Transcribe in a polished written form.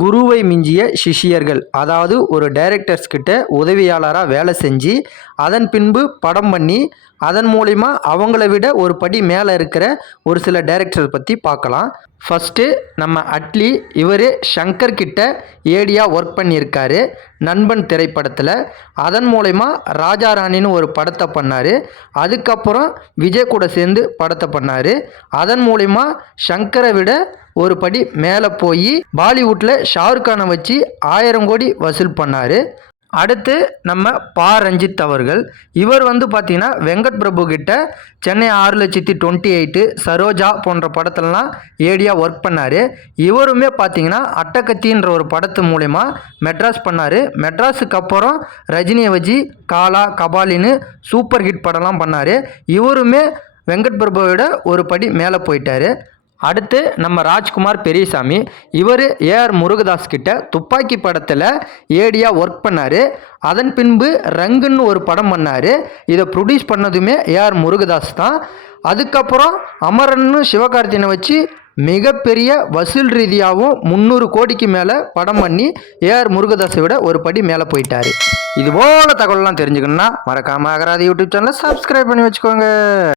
குருவை மிஞ்சிய சிஷ்யர்கள், அதாவது ஒரு டைரக்டர்ஸ் கிட்ட உதவியாளராக வேலை செஞ்சு அதன் பின்பு படம் பண்ணி அதன் மூலிமா அவங்கள விட ஒரு படி மேலே இருக்கிற ஒரு சில டைரக்டர் பற்றி பார்க்கலாம். ஃபஸ்ட்டு நம்ம அட்லி. இவர் ஷங்கர் கிட்ட ஏடியாக ஒர்க் பண்ணியிருக்காரு நண்பன் திரைப்படத்தில். அதன் மூலயமா ராஜா ராணின்னு ஒரு படத்தை பண்ணார். அதுக்கப்புறம் விஜய் கூட சேர்ந்து படத்தை பண்ணார். அதன் மூலிமா ஷங்கரை விட ஒரு படி மேலே போய் பாலிவுட்டில் ஷாருக்கானை வச்சு 1000 கோடி வசூல் பண்ணார். அடுத்து நம்ம பா ரஞ்சித் அவர்கள். இவர் பார்த்திங்கன்னா வெங்கட் பிரபு கிட்ட சென்னை 6,28,000, சரோஜா போன்ற படத்துலலாம் ஏடியாக ஒர்க் பண்ணார். இவருமே பார்த்திங்கன்னா அட்டகத்தின்ற ஒரு படத்து மூலயமா மெட்ராஸ் பண்ணார். மெட்ராஸுக்கு அப்புறம் ரஜினியை வச்சு காலா, கபாலின்னு சூப்பர் ஹிட் படம்லாம் பண்ணார். இவருமே வெங்கட் பிரபுவோட ஒரு படி மேலே போயிட்டார். அடுத்து நம்ம ராஜ்குமார் பெரியசாமி. இவர் ஏஆர் முருகதாஸ் கிட்ட துப்பாக்கி படத்தில் ஏடியாக ஒர்க் பண்ணார். அதன் பின்பு ரங்குன்னு ஒரு படம் பண்ணார். இதை ப்ரொடியூஸ் பண்ணதுமே ஏஆர் முருகதாஸ் தான். அதுக்கப்புறம் அமரன்னு சிவகார்த்திகேயனை வச்சு மிகப்பெரிய வசூல் ரீதியாகவும் 300 கோடிக்கு மேலே படம் பண்ணி ஏஆர் முருகதாஸை விட ஒரு படி மேலே போயிட்டார். இதுபோல் தகவலாம் தெரிஞ்சுக்கணுன்னா மறக்காமல் அகராதி யூடியூப் சேனலை சப்ஸ்கிரைப் பண்ணி வச்சுக்கோங்க.